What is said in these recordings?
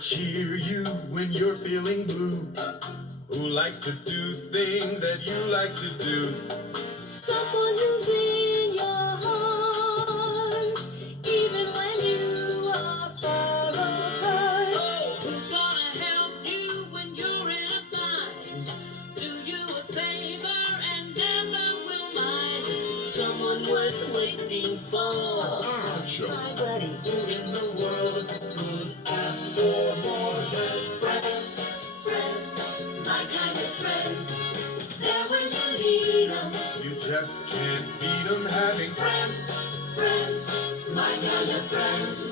cheer you when you're feeling blue, who likes to do things that you like to do. Someone who's in your heart, even when you are far apart. Oh, who's gonna help you when you're in a bind? Do you a favor and never will mind. Someone worth waiting for. My buddy, who in the world could ask for more than friends? Friends, my kind of friends. There when you need them. You just can't beat 'em having Friends, friends, my kind of friends.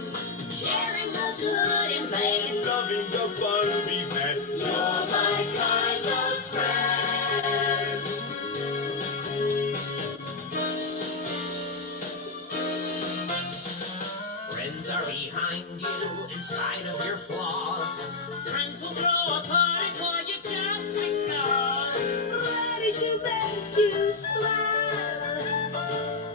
Sharing the good and bad. loving the fun we've had. You're my kind of friends. Friends are behind you in spite of your flaws. Friends will throw a party for you just because. Ready to make you smile,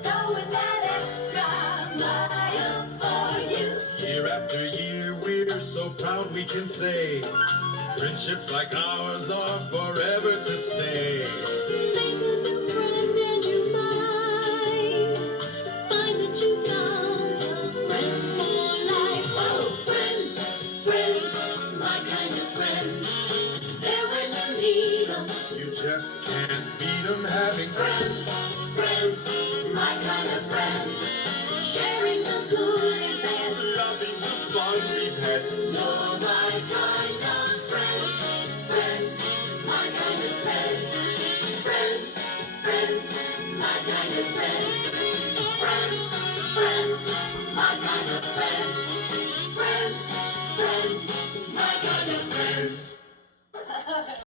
throwing that extra mile for you. Year after year, we're so proud we can say friendships like ours are forever to stay. Make a new friend and you might find that you found a friend for life. Oh, friends, friends, my kind of friends. There when you need them. You just can't beat 'em having Friends, friends, my kind of friends. Sharing the good and bad. loving the fun we've had.